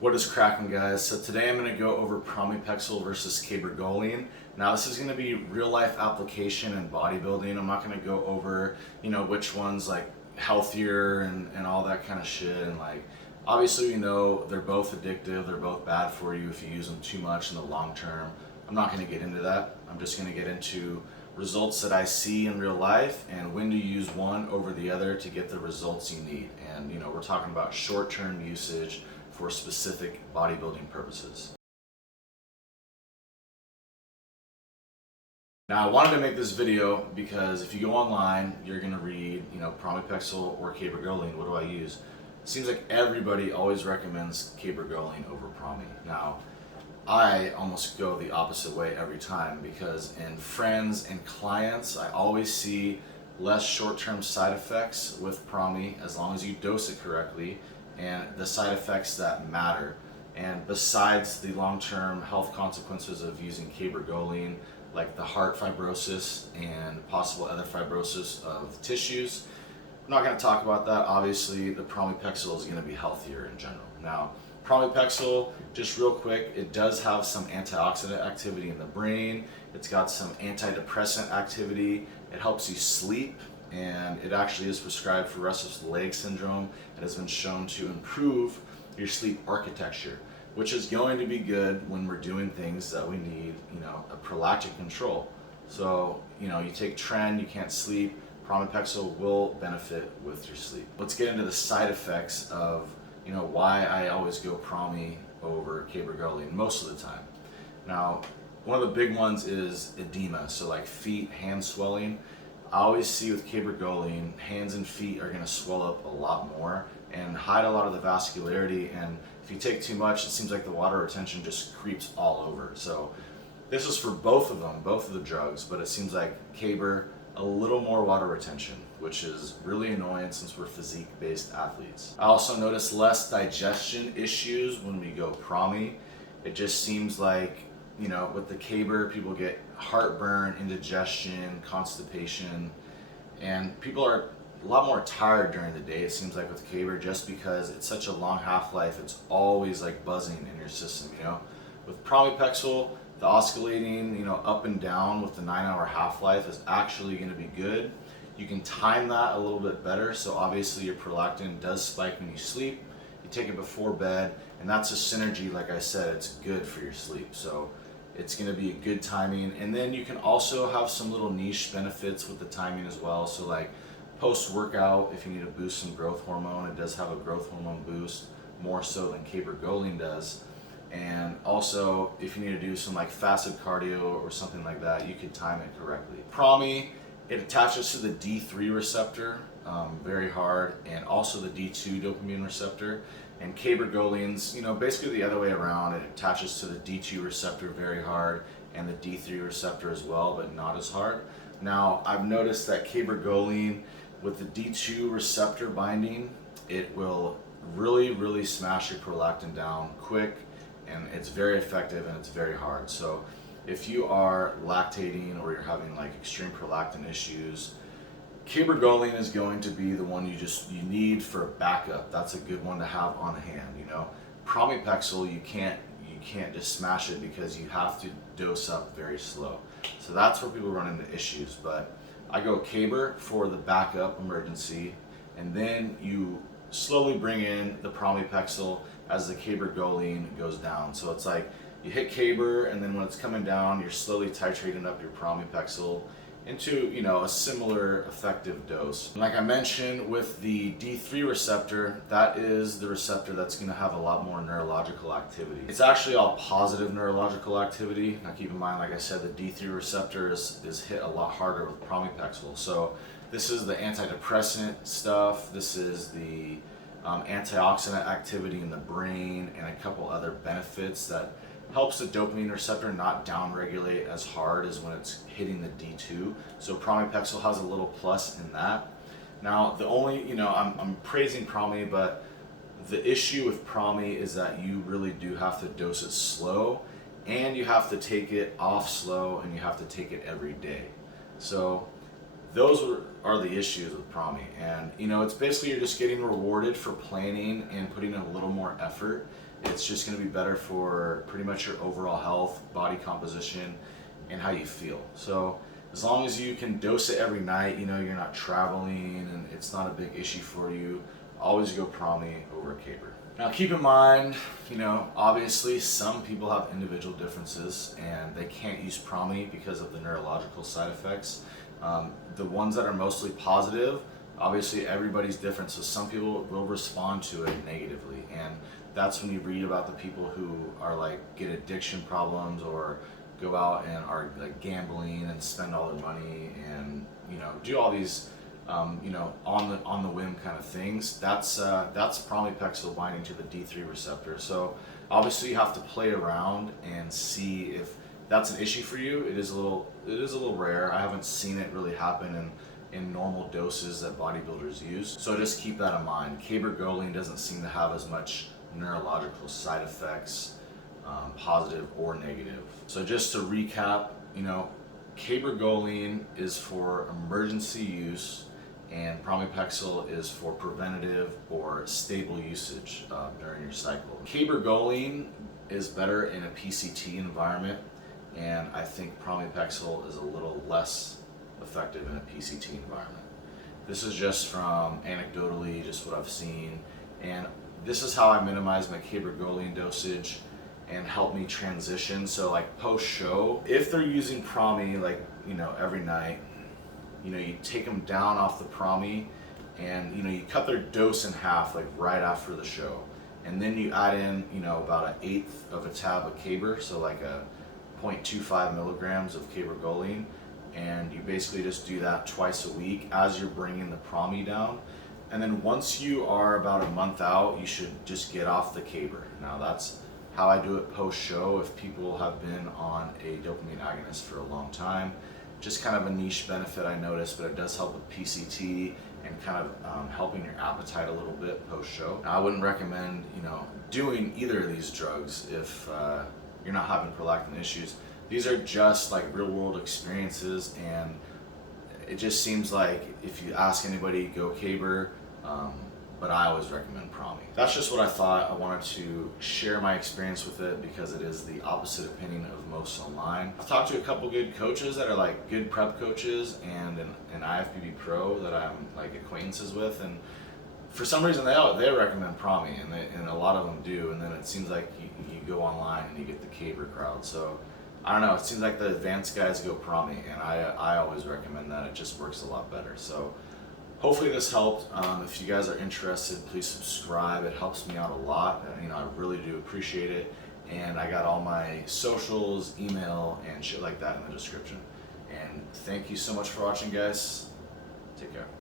What is cracking, guys? So today I'm going to go over Pramipexole versus Cabergoline. Now this is going to be real life application in bodybuilding. I'm not going to go over, which one's like healthier and all that kind of shit. And like, obviously they're both addictive. They're both bad for you if you use them too much in the long term. I'm not going to get into that. I'm just going to get into results that I see in real life and when to use one over the other to get the results you need. And we're talking about short-term usage for specific bodybuilding purposes. Now I wanted to make this video because if you go online, you're going to read, Pramipexole or Cabergoline, what do I use? It seems like everybody always recommends Cabergoline over Prami. Now, I almost go the opposite way every time because in friends and clients, I always see less short-term side effects with Prami as long as you dose it correctly and the side effects that matter. And besides the long-term health consequences of using Cabergoline, like the heart fibrosis and possible other fibrosis of tissues, I'm not going to talk about that. Obviously, the Pramipexole is going to be healthier in general. Now, Pramipexole, just real quick, it does have some antioxidant activity in the brain. It's got some antidepressant activity. It helps you sleep, and it actually is prescribed for restless leg syndrome. It has been shown to improve your sleep architecture, which is going to be good when we're doing things that we need, a prolactin control. So, you take tren, you can't sleep, Pramipexole will benefit with your sleep. Let's get into the side effects of why I always go Prami over Cabergoline most of the time. Now, one of the big ones is edema, so like feet, hand swelling. I always see with Cabergoline, hands and feet are going to swell up a lot more and hide a lot of the vascularity, and if you take too much, it seems like the water retention just creeps all over. So this is for both of them, both of the drugs, but it seems like Caber, a little more water retention, which is really annoying since we're physique-based athletes. I also notice less digestion issues when we go Prami. It just seems like, with the Caber, people get heartburn, indigestion, constipation, and people are a lot more tired during the day, it seems like, with Caber, just because it's such a long half-life. It's always like buzzing in your system, With Pramipexole, the oscillating, up and down with the 9-hour half-life is actually going to be good. You can time that a little bit better, so obviously your prolactin does spike when you sleep. You take it before bed, and that's a synergy. Like I said, it's good for your sleep, so it's going to be a good timing. And then you can also have some little niche benefits with the timing as well. So like post-workout, if you need to boost some growth hormone, it does have a growth hormone boost, more so than Cabergoline does. And also, if you need to do some like fasted cardio or something like that, you could time it correctly. Prami, it attaches to the D3 receptor very hard, and also the D2 dopamine receptor. And Cabergoline's, basically the other way around. It attaches to the D2 receptor very hard and the D3 receptor as well, but not as hard. Now, I've noticed that Cabergoline, with the D2 receptor binding, it will really, really smash your prolactin down quick, and it's very effective and it's very hard. So if you are lactating or you're having like extreme prolactin issues, Cabergoline is going to be the one you need for backup. That's a good one to have on hand. Pramipexole, you can't just smash it because you have to dose up very slow. So that's where people run into issues. But I go Caber for the backup emergency, and then you slowly bring in the Pramipexole as the Cabergoline goes down. So it's like you hit Caber, and then when it's coming down, you're slowly titrating up your Pramipexole into a similar effective dose. Like I mentioned, with the D3 receptor, that is the receptor that's going to have a lot more neurological activity. It's actually all positive neurological activity. Now keep in mind, like I said, the D3 receptor is hit a lot harder with Pramipexole. So this is the antidepressant stuff, this is the antioxidant activity in the brain, and a couple other benefits that helps the dopamine receptor not downregulate as hard as when it's hitting the D2. So Pramipexole has a little plus in that. Now, the only, I'm praising Prami, but the issue with Prami is that you really do have to dose it slow, and you have to take it off slow, and you have to take it every day. So those are the issues with Prami. And it's basically you're just getting rewarded for planning and putting in a little more effort. It's just going to be better for pretty much your overall health, body composition, and how you feel. So as long as you can dose it every night, you know, you're not traveling and it's not a big issue for you, always go prami over Caber. Now keep in mind, you know, obviously some people have individual differences and they can't use prami because of the neurological side effects. The ones that are mostly positive, obviously everybody's different, so some people will respond to it negatively, and that's when you read about the people who are like get addiction problems or go out and are like gambling and spend all their money and, you know, do all these you know, on the whim kind of things. That's Pramipexole binding to the D3 receptor. So obviously you have to play around and see if that's an issue for you. It is a little rare. I haven't seen it really happen in normal doses that bodybuilders use. So just keep that in mind. Cabergoline doesn't seem to have as much neurological side effects, positive or negative. So just to recap, you know, Cabergoline is for emergency use and Pramipexole is for preventative or stable usage during your cycle. Cabergoline is better in a PCT environment, and I think Pramipexole is a little less effective in a PCT environment. This is just from anecdotally, just what I've seen, and this is how I minimize my Cabergoline dosage and help me transition. So like post-show, if they're using prami like, you know, every night, you know, you take them down off the prami and, you know, you cut their dose in half like right after the show, and then you add in, you know, about 1/8 of a tab of Caber, so like a 0.25 milligrams of Cabergoline, and you basically just do that twice a week as you're bringing the prami down. And then once you are about a month out, you should just get off the Caber. Now that's how I do it post-show if people have been on a dopamine agonist for a long time. Just kind of a niche benefit I noticed, but it does help with PCT and kind of helping your appetite a little bit post-show. Now, I wouldn't recommend, you know, doing either of these drugs if you're not having prolactin issues. These are just like real-world experiences, and it just seems like if you ask anybody, go Caber, but I always recommend prami. That's just what I thought. I wanted to share my experience with it because it is the opposite opinion of most online. I've talked to a couple good coaches that are like good prep coaches and an IFBB pro that I'm like acquaintances with, and for some reason they recommend prami, and a lot of them do, and then it seems like you go online and you get the Caber crowd. So I don't know, it seems like the advanced guys go prami, and I always recommend that. It just works a lot better. So hopefully this helped. If you guys are interested, please subscribe. It helps me out a lot. You know, I really do appreciate it. And I got all my socials, email, and shit like that in the description. And thank you so much for watching, guys. Take care.